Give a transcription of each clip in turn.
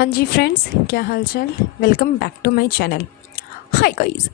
हाँ जी फ्रेंड्स, क्या हाल चाल। Welcome back to my channel. Hi guys.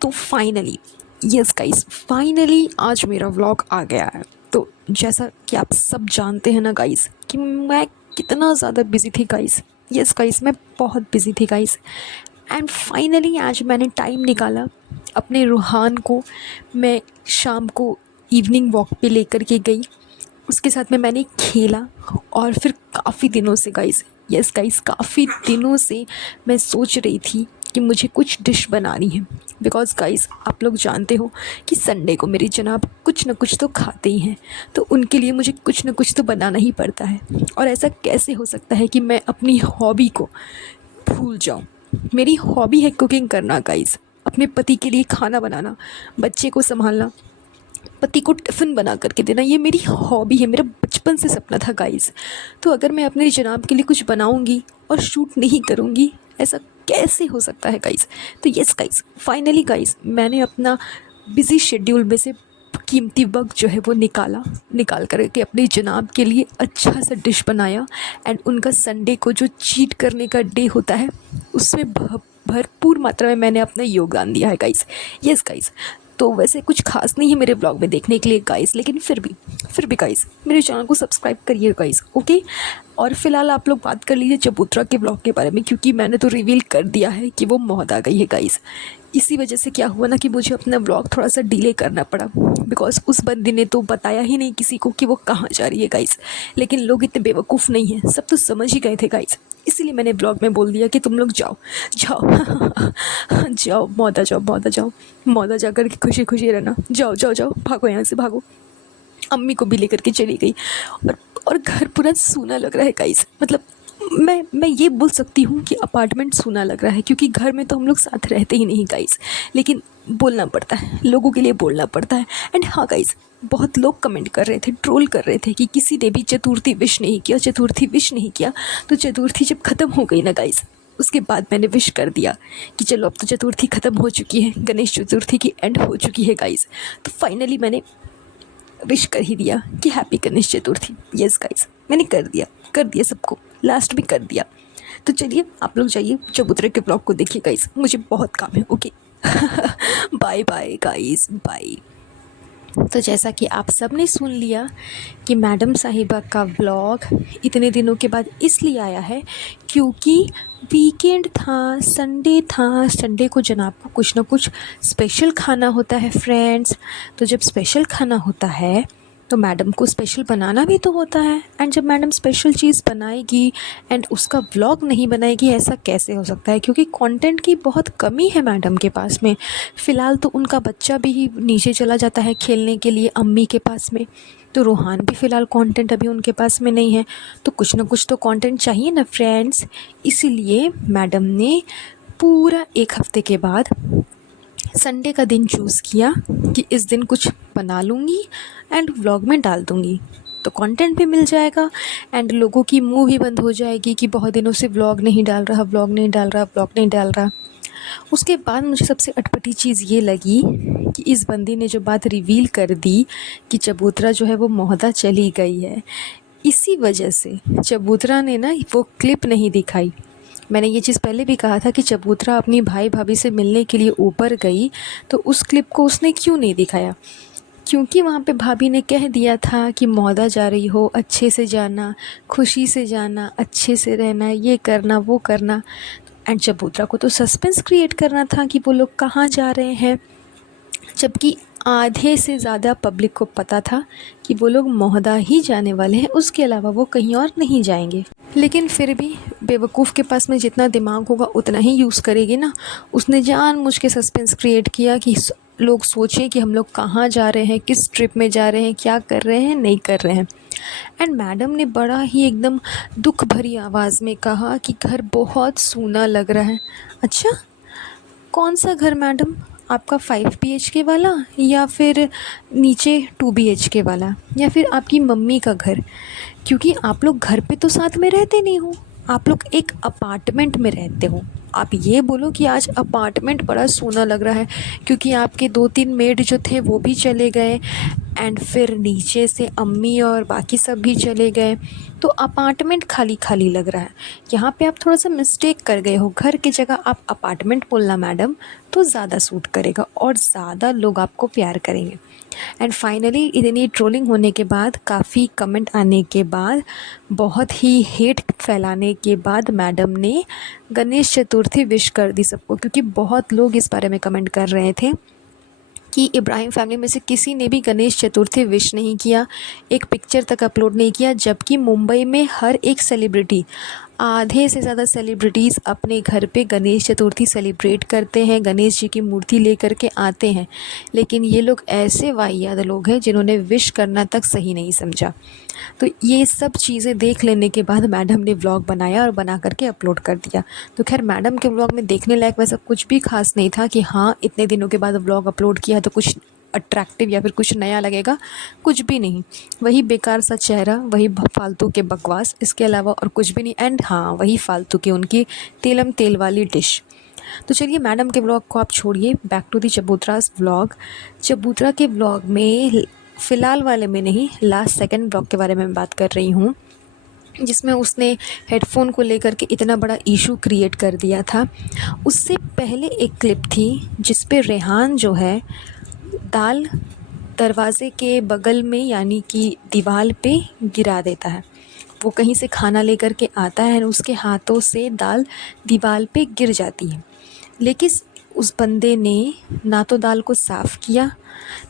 तो फाइनली, यस गाइस, फाइनली आज मेरा व्लॉग आ गया है। तो जैसा कि आप सब जानते हैं ना गाइस कि मैं कितना ज़्यादा बिज़ी थी गाइस। यस गाइस, मैं बहुत बिज़ी थी गाइस। एंड फाइनली आज मैंने टाइम निकाला अपने रूहान को। मैं शाम को इवनिंग वॉक पे लेकर के गई, उसके साथ में मैंने खेला। और फिर काफ़ी दिनों से गाइस, यस गाइस, काफ़ी दिनों से मैं सोच रही थी कि मुझे कुछ डिश बनानी है। बिकॉज़ गाइस, आप लोग जानते हो कि संडे को मेरी जनाब कुछ न कुछ तो खाते ही हैं, तो उनके लिए मुझे कुछ न कुछ तो बनाना ही पड़ता है। और ऐसा कैसे हो सकता है कि मैं अपनी हॉबी को भूल जाऊँ। मेरी हॉबी है कुकिंग करना गाइस, अपने पति के लिए खाना बनाना, बच्चे को संभालना, पति को टिफ़िन बना करके देना, ये मेरी हॉबी है, मेरा बचपन से सपना था गाइस। तो अगर मैं अपने जनाब के लिए कुछ बनाऊंगी और शूट नहीं करूंगी, ऐसा कैसे हो सकता है गाइस। तो यस गाइस, फाइनली गाइस, मैंने अपना बिज़ी शेड्यूल में से कीमती वक्त जो है वो निकाल कर के अपने जनाब के लिए अच्छा सा डिश बनाया। एंड उनका संडे को जो चीट करने का डे होता है, उसमें भरपूर मात्रा में मैंने अपना योगदान दिया है गाइस। यस गाइस, तो वैसे कुछ खास नहीं है मेरे ब्लॉग में देखने के लिए गाइस, लेकिन फिर भी गाइस, मेरे चैनल को सब्सक्राइब करिए गाइस, ओके। और फिलहाल आप लोग बात कर लीजिए चबूतरा के ब्लॉग के बारे में, क्योंकि मैंने तो रिवील कर दिया है कि वो मौत आ गई है गाइस। इसी वजह से क्या हुआ ना कि मुझे अपना ब्लॉग थोड़ा सा डिले करना पड़ा, बिकॉज उस बंदी ने तो बताया ही नहीं किसी को कि वो कहाँ जा रही है गाइस। लेकिन लोग इतने बेवकूफ़ नहीं हैं, सब तो समझ ही गए थे गाइस। इसीलिए मैंने ब्लॉग में बोल दिया कि तुम लोग जाओ जाओ जाओ, मौदा जाओ, मौदा जाओ, मौदा जा कर के खुशी खुशी रहना, जाओ जाओ जाओ, भागो यहाँ से भागो। अम्मी को भी लेकर के चली गई। और घर पूरा सूना लग रहा है गाइस। मतलब मैं ये बोल सकती हूँ कि अपार्टमेंट सूना लग रहा है, क्योंकि घर में तो हम लोग साथ रहते ही नहीं गाइस। लेकिन बोलना पड़ता है, लोगों के लिए बोलना पड़ता है। एंड हाँ गाइस, बहुत लोग कमेंट कर रहे थे, ट्रोल कर रहे थे कि किसी ने भी चतुर्थी विश नहीं किया, चतुर्थी विश नहीं किया। तो चतुर्थी जब ख़त्म हो गई ना गाइस, उसके बाद मैंने विश कर दिया कि चलो अब तो चतुर्थी ख़त्म हो चुकी है, गणेश चतुर्थी की एंड हो चुकी है गाइस। तो फाइनली मैंने विश कर ही दिया कि happy Ganesh Chaturthi. Yes guys, मैंने कर दिया सबको, लास्ट में कर दिया। तो चलिए आप लोग जाइए चबूतरे के ब्लॉग को देखिए गाइस, मुझे बहुत काम है, okay. Bye bye guys, bye. तो जैसा कि आप सब ने सुन लिया कि मैडम साहिबा का व्लॉग इतने दिनों के बाद इसलिए आया है क्योंकि वीकेंड था, संडे था। संडे को जनाब को कुछ ना कुछ स्पेशल खाना होता है फ्रेंड्स। तो जब स्पेशल खाना होता है तो मैडम को स्पेशल बनाना भी तो होता है। एंड जब मैडम स्पेशल चीज़ बनाएगी एंड उसका व्लॉग नहीं बनाएगी, ऐसा कैसे हो सकता है, क्योंकि कंटेंट की बहुत कमी है मैडम के पास में। फ़िलहाल तो उनका बच्चा भी नीचे चला जाता है खेलने के लिए अम्मी के पास में। तो रूहान भी फ़िलहाल कंटेंट अभी उनके पास में नहीं है। तो कुछ ना कुछ तो कंटेंट चाहिए ना फ्रेंड्स। इसीलिए मैडम ने पूरा एक हफ़्ते के बाद संडे का दिन चूज़ किया कि इस दिन कुछ बना लूँगी एंड व्लॉग में डाल दूँगी, तो कंटेंट भी मिल जाएगा एंड लोगों की मुंह भी बंद हो जाएगी कि बहुत दिनों से व्लॉग नहीं डाल रहा, व्लॉग नहीं डाल रहा, व्लॉग नहीं डाल रहा। उसके बाद मुझे सबसे अटपटी चीज़ ये लगी कि इस बंदी ने जो बात रिवील कर दी कि चबूतरा जो है वो मोहदा चली गई है, इसी वजह से चबूतरा ने ना वो क्लिप नहीं दिखाई। मैंने ये चीज़ पहले भी कहा था कि चबूतरा अपनी भाई भाभी से मिलने के लिए ऊपर गई, तो उस क्लिप को उसने क्यों नहीं दिखाया, क्योंकि वहाँ पे भाभी ने कह दिया था कि मौदा जा रही हो, अच्छे से जाना, खुशी से जाना, अच्छे से रहना, ये करना वो करना। एंड चबूतरा को तो सस्पेंस क्रिएट करना था कि वो लोग कहाँ जा रहे हैं, जबकि आधे से ज़्यादा पब्लिक को पता था कि वो लोग मोहदा ही जाने वाले हैं, उसके अलावा वो कहीं और नहीं जाएंगे। लेकिन फिर भी बेवकूफ़ के पास में जितना दिमाग होगा उतना ही यूज़ करेगी ना। उसने जानबूझ के सस्पेंस क्रिएट किया कि लोग सोचें कि हम लोग कहाँ जा रहे हैं, किस ट्रिप में जा रहे हैं, क्या कर रहे हैं, नहीं कर रहे हैं। एंड मैडम ने बड़ा ही एकदम दुख भरी आवाज़ में कहा कि घर बहुत सूना लग रहा है। अच्छा, कौन सा घर मैडम, आपका 5 BHK वाला या फिर नीचे 2 BHK वाला, या फिर आपकी मम्मी का घर? क्योंकि आप लोग घर पे तो साथ में रहते नहीं हो, आप लोग एक अपार्टमेंट में रहते हो। आप ये बोलो कि आज अपार्टमेंट बड़ा सूना लग रहा है क्योंकि आपके 2-3 मेड जो थे वो भी चले गए एंड फिर नीचे से अम्मी और बाकी सब भी चले गए, तो अपार्टमेंट खाली खाली लग रहा है। यहाँ पे आप थोड़ा सा मिस्टेक कर गए हो, घर की जगह आप अपार्टमेंट बोलना मैडम, तो ज़्यादा सूट करेगा और ज़्यादा लोग आपको प्यार करेंगे। एंड फाइनली इतनी ट्रोलिंग होने के बाद, काफ़ी कमेंट आने के बाद, बहुत ही हेट फैलाने के बाद मैडम ने गणेश चतुर्थी विश कर दी सबको, क्योंकि बहुत लोग इस बारे में कमेंट कर रहे थे कि इब्राहिम फैमिली में से किसी ने भी गणेश चतुर्थी विश नहीं किया, एक पिक्चर तक अपलोड नहीं किया, जबकि मुंबई में हर एक सेलिब्रिटी, आधे से ज़्यादा सेलिब्रिटीज़ अपने घर पे गणेश चतुर्थी सेलिब्रेट करते हैं, गणेश जी की मूर्ति लेकर के आते हैं। लेकिन ये लोग ऐसे वाहियात लोग हैं जिन्होंने विश करना तक सही नहीं समझा। तो ये सब चीज़ें देख लेने के बाद मैडम ने व्लॉग बनाया और बना करके अपलोड कर दिया। तो खैर मैडम के व्लॉग में देखने लायक वैसा कुछ भी खास नहीं था कि हाँ इतने दिनों के बाद व्लॉग अपलोड किया तो कुछ अट्रैक्टिव या फिर कुछ नया लगेगा, कुछ भी नहीं। वही बेकार सा चेहरा, वही फालतू के बकवास, इसके अलावा और कुछ भी नहीं। एंड हाँ, वही फालतू की उनकी तेलम तेल वाली डिश। तो चलिए मैडम के व्लॉग को आप छोड़िए, बैक टू दी चबूतरा's व्लॉग। चबूतरा के व्लॉग में फ़िलहाल वाले में नहीं, लास्ट सेकंड व्लॉग के बारे में मैं बात कर रही हूँ, जिसमें उसने हेडफोन को लेकर के इतना बड़ा इशू क्रिएट कर दिया था। उससे पहले एक क्लिप थी जिस पे रेहान जो है दाल दरवाज़े के बगल में यानी कि दीवार पे गिरा देता है। वो कहीं से खाना लेकर के आता है और उसके हाथों से दाल दीवार पे गिर जाती है। लेकिन उस बंदे ने ना तो दाल को साफ़ किया,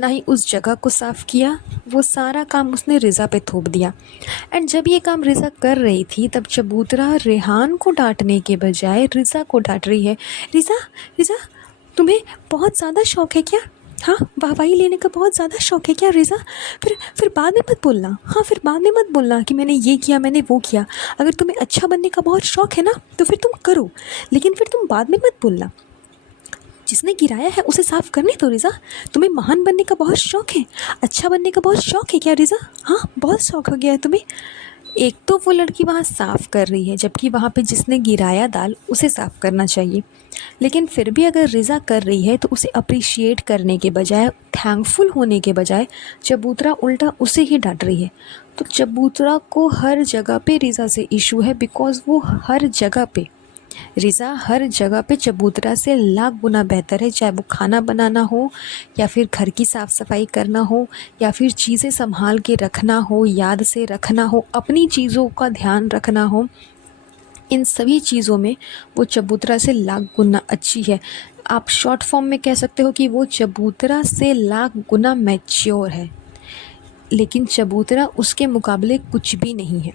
ना ही उस जगह को साफ़ किया, वो सारा काम उसने रिज़ा पे थोप दिया। एंड जब ये काम रिज़ा कर रही थी तब चबूतरा रेहान को डांटने के बजाय रिज़ा को डांट रही है। रिज़ा, रिज़ा, तुम्हें बहुत ज़्यादा शौक़ है क्या? हाँ, वाहवाही लेने का बहुत ज़्यादा शौक़ है क्या रिज़ा? फिर बाद में मत बोलना। हाँ, फिर बाद में मत बोलना कि मैंने ये किया, मैंने वो किया। अगर तुम्हें अच्छा बनने का बहुत शौक़ है ना तो फिर तुम करो, लेकिन फिर तुम बाद में मत बोलना। जिसने गिराया है उसे साफ़ करने दो रिज़ा। तुम्हें महान बनने का बहुत शौक़ है, अच्छा बनने का बहुत शौक़ है क्या रिज़ा? हाँ, बहुत शौक़ हो गया है तुम्हें। एक तो वो लड़की वहाँ साफ़ कर रही है, जबकि वहाँ पे जिसने गिराया दाल उसे साफ़ करना चाहिए। लेकिन फिर भी अगर रिज़ा कर रही है तो उसे अप्रिशिएट करने के बजाय, थैंकफुल होने के बजाय, चबूतरा उल्टा उसे ही डांट रही है। तो चबूतरा को हर जगह पे रिज़ा से इशू है, बिकॉज़ वो हर जगह पे, रिज़ा हर जगह पे चबूतरा से लाख गुना बेहतर है। चाहे वो खाना बनाना हो, या फिर घर की साफ़ सफाई करना हो, या फिर चीज़ें संभाल के रखना हो, याद से रखना हो, अपनी चीज़ों का ध्यान रखना हो, इन सभी चीज़ों में वो चबूतरा से लाख गुना अच्छी है। आप शॉर्ट फॉर्म में कह सकते हो कि वो चबूतरा से लाख गुना मैच्योर है, लेकिन चबूतरा उसके मुकाबले कुछ भी नहीं है।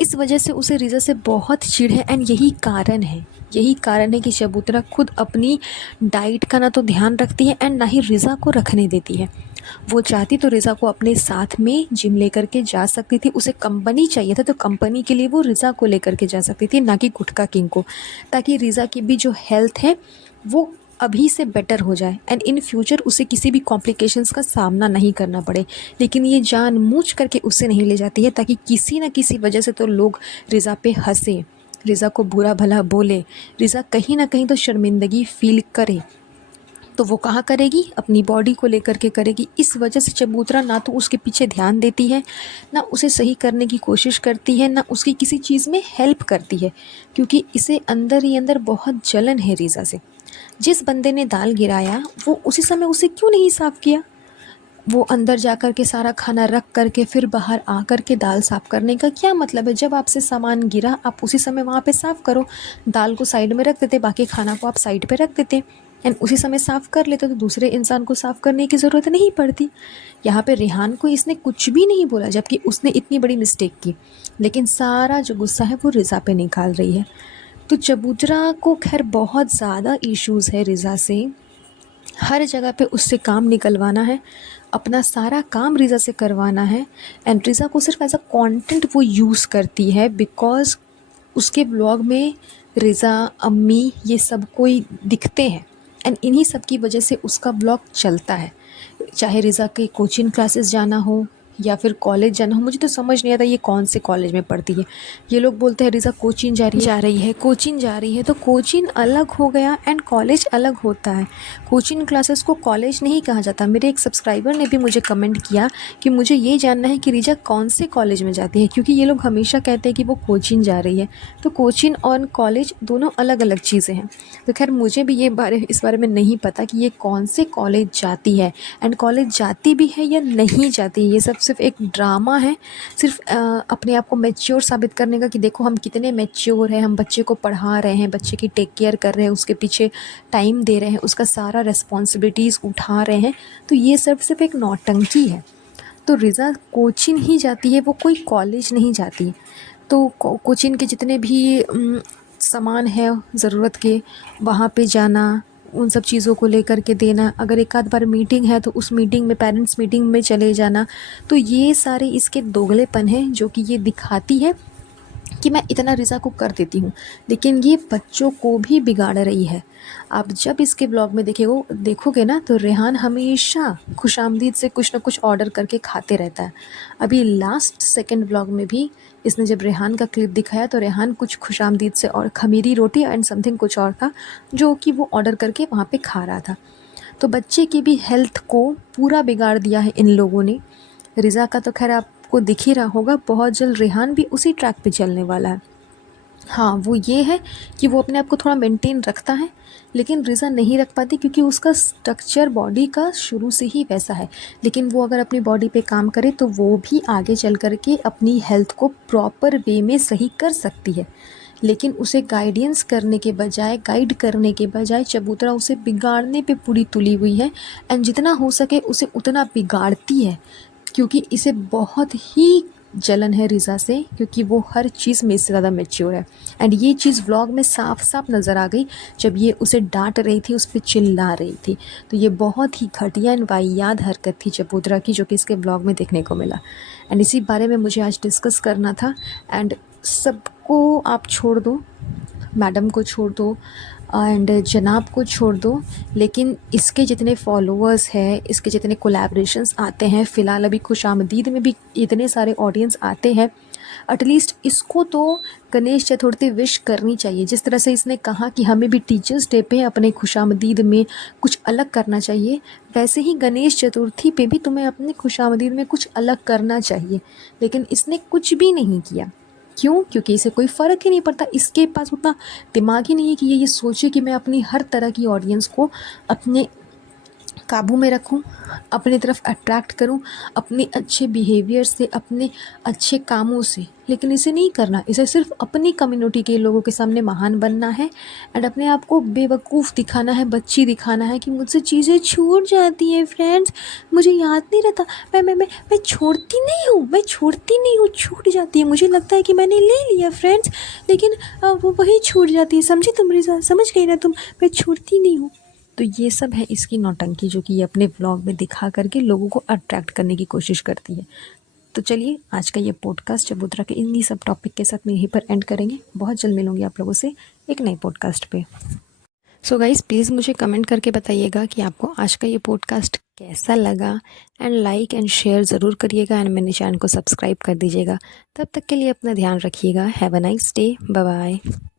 इस वजह से उसे रिज़ा से बहुत चिढ़ है। एंड यही कारण है कि चबूतरा खुद अपनी डाइट का ना तो ध्यान रखती है एंड ना ही रिज़ा को रखने देती है। वो चाहती तो रिज़ा को अपने साथ में जिम लेकर के जा सकती थी, उसे कंपनी चाहिए था तो कंपनी के लिए वो रिज़ा को लेकर के जा सकती थी, ना कि गुटखा किंग को, ताकि रिज़ा की भी जो हेल्थ है वो अभी से बेटर हो जाए एंड इन फ्यूचर उसे किसी भी कॉम्प्लिकेशंस का सामना नहीं करना पड़े। लेकिन ये जानबूझ करके उसे नहीं ले जाती है, ताकि किसी न किसी वजह से तो लोग रिज़ा पे हंसे, रिज़ा को बुरा भला बोले, रिज़ा कहीं ना कहीं तो शर्मिंदगी फील करे। तो वो कहाँ करेगी? अपनी बॉडी को लेकर के करेगी। इस वजह से चबूतरा ना तो उसके पीछे ध्यान देती है, ना उसे सही करने की कोशिश करती है, ना उसकी किसी चीज़ में हेल्प करती है, क्योंकि इसे अंदर ही अंदर बहुत जलन है रिज़ा से। जिस बंदे ने दाल गिराया वो उसी समय उसे क्यों नहीं साफ़ किया? वो अंदर जा कर के सारा खाना रख कर के फिर बाहर आ कर के दाल साफ़ करने का क्या मतलब है? जब आपसे सामान गिरा आप उसी समय वहाँ पे साफ़ करो। दाल को साइड में रख देते, बाकी खाना को आप साइड पे रख देते एंड उसी समय साफ़ कर लेते, तो दूसरे इंसान को साफ़ करने की ज़रूरत नहीं पड़ती। यहाँ पे रेहान को इसने कुछ भी नहीं बोला, जबकि उसने इतनी बड़ी मिस्टेक की, लेकिन सारा जो गुस्सा है वो रिज़ा पे निकाल रही है। तो चबूतरा को खैर बहुत ज़्यादा इश्यूज़ है रिज़ा से, हर जगह पे उससे काम निकलवाना है, अपना सारा काम रिज़ा से करवाना है एंड रिज़ा को सिर्फ एज अ कंटेंट वो यूज़ करती है, बिकॉज़ उसके ब्लॉग में रिज़ा, अम्मी, ये सब कोई दिखते हैं एंड इन्हीं सब की वजह से उसका ब्लॉग चलता है। चाहे रिज़ा के कोचिंग क्लासेस जाना हो, या फिर कॉलेज जाना हो, मुझे तो समझ नहीं आता ये कौन से कॉलेज में पढ़ती है। ये लोग बोलते हैं रिज़ा कोचिंग कोचिंग जा रही है, तो कोचिंग अलग हो गया एंड कॉलेज अलग होता है। कोचिंग क्लासेस को कॉलेज नहीं कहा जाता। मेरे एक सब्सक्राइबर ने भी मुझे कमेंट किया कि मुझे ये जानना है कि रिज़ा कौन से कॉलेज में जाती है, क्योंकि ये लोग हमेशा कहते हैं कि वो कोचिंग जा रही है। तो कोचिंग और कॉलेज दोनों अलग अलग चीज़ें हैं। तो खैर मुझे भी इस बारे में नहीं पता कि ये कौन से कॉलेज जाती है एंड कॉलेज जाती भी है या नहीं जाती। ये सब सिर्फ एक ड्रामा है, सिर्फ अपने आप को मैच्योर साबित करने का कि देखो हम कितने मैच्योर हैं, हम बच्चे को पढ़ा रहे हैं, बच्चे की टेक केयर कर रहे हैं, उसके पीछे टाइम दे रहे हैं, उसका सारा रिस्पॉन्सिबिलिटीज़ उठा रहे हैं। तो ये सब सिर्फ एक नौटंकी है। तो रिज़ा कोचिंग ही जाती है, वो कोई कॉलेज नहीं जाती। तो कोचिंग के जितने भी सामान है ज़रूरत के, वहाँ पे जाना, उन सब चीज़ों को लेकर के देना, अगर एक आध बार मीटिंग है तो उस मीटिंग में, पेरेंट्स मीटिंग में चले जाना, तो ये सारे इसके दोगलेपन हैं जो कि ये दिखाती है कि मैं इतना रिज़ा को कर देती हूँ, लेकिन ये बच्चों को भी बिगाड़ रही है। आप जब इसके ब्लॉग में देखोगे ना, तो रेहान हमेशा खुशामदीद से कुछ ना कुछ ऑर्डर करके खाते रहता है। अभी लास्ट सेकंड ब्लॉग में भी इसने जब रेहान का क्लिप दिखाया तो रेहान कुछ खुशामदीद से और खमीरी रोटी एंड समथिंग कुछ और था जो कि वो ऑर्डर करके वहाँ पे खा रहा था। तो बच्चे की भी हेल्थ को पूरा बिगाड़ दिया है इन लोगों ने। रिज़ा का तो खैर आपको दिख ही रहा होगा, बहुत जल्द रेहान भी उसी ट्रैक पे चलने वाला है। हाँ, वो ये है कि वो अपने आप को थोड़ा मेंटेन रखता है, लेकिन रिज़ा नहीं रख पाती क्योंकि उसका स्ट्रक्चर बॉडी का शुरू से ही वैसा है। लेकिन वो अगर अपनी बॉडी पे काम करे तो वो भी आगे चल कर के अपनी हेल्थ को प्रॉपर वे में सही कर सकती है। लेकिन उसे गाइड करने के बजाय चबूतरा उसे बिगाड़ने पे पूरी तुली हुई है एंड जितना हो सके उसे उतना बिगाड़ती है, क्योंकि इसे बहुत ही जलन है रिज़ा से, क्योंकि वो हर चीज़ में इससे ज़्यादा मैच्योर है। एंड ये चीज़ व्लॉग में साफ साफ नज़र आ गई जब ये उसे डांट रही थी, उस पर चिल्ला रही थी। तो ये बहुत ही घटिया एंड वाहियात हरकत थी चबूतरा की, जो कि इसके ब्लॉग में देखने को मिला। एंड इसी बारे में मुझे आज डिस्कस करना था। एंड सबको आप छोड़ दो, मैडम को छोड़ दो एंड जनाब को छोड़ दो, लेकिन इसके जितने फॉलोअर्स हैं, इसके जितने कोलैबोरेशंस आते हैं, फ़िलहाल अभी खुशामदीद में भी इतने सारे ऑडियंस आते हैं, एटलीस्ट इसको तो गणेश चतुर्थी विश करनी चाहिए। जिस तरह से इसने कहा कि हमें भी टीचर्स डे पे अपने खुशामदीद में कुछ अलग करना चाहिए, वैसे ही गणेश चतुर्थी पे भी तुम्हें अपने खुशामदीद में कुछ अलग करना चाहिए। लेकिन इसने कुछ भी नहीं किया। क्यों? क्योंकि इसे कोई फ़र्क ही नहीं पड़ता। इसके पास उतना दिमाग ही नहीं है कि ये सोचे कि मैं अपनी हर तरह की ऑडियंस को अपने काबू में रखूं, अपनी तरफ अट्रैक्ट करूं, अपने अच्छे बिहेवियर से, अपने अच्छे कामों से। लेकिन इसे नहीं करना, इसे सिर्फ अपनी कम्युनिटी के लोगों के सामने महान बनना है एंड अपने आप को बेवकूफ़ दिखाना है, बच्ची दिखाना है कि मुझसे चीज़ें छूट जाती हैं फ्रेंड्स, मुझे याद नहीं रहता, मैं छोड़ती नहीं हूँ, छूट जाती है, मुझे लगता है कि मैंने ले लिया फ्रेंड्स, लेकिन वो वही छूट जाती है। समझी तुम रिज़ा? समझ गई ना तुम? मैं छोड़ती नहीं हूँ। तो ये सब है इसकी नौटंकी, जो कि ये अपने व्लॉग में दिखा करके लोगों को अट्रैक्ट करने की कोशिश करती है। तो चलिए आज का ये पॉडकास्ट चबूतरा के इन्हीं सब टॉपिक के साथ में यहीं पर एंड करेंगे। बहुत जल्द मिलूंगी आप लोगों से एक नए पॉडकास्ट पे। सो गाइज़ प्लीज़ मुझे कमेंट करके बताइएगा कि आपको आज का ये पॉडकास्ट कैसा लगा एंड लाइक एंड शेयर ज़रूर करिएगा एंड मेरे चैनल को सब्सक्राइब कर दीजिएगा। तब तक के लिए अपना ध्यान रखिएगा। Have a nice day. Bye bye.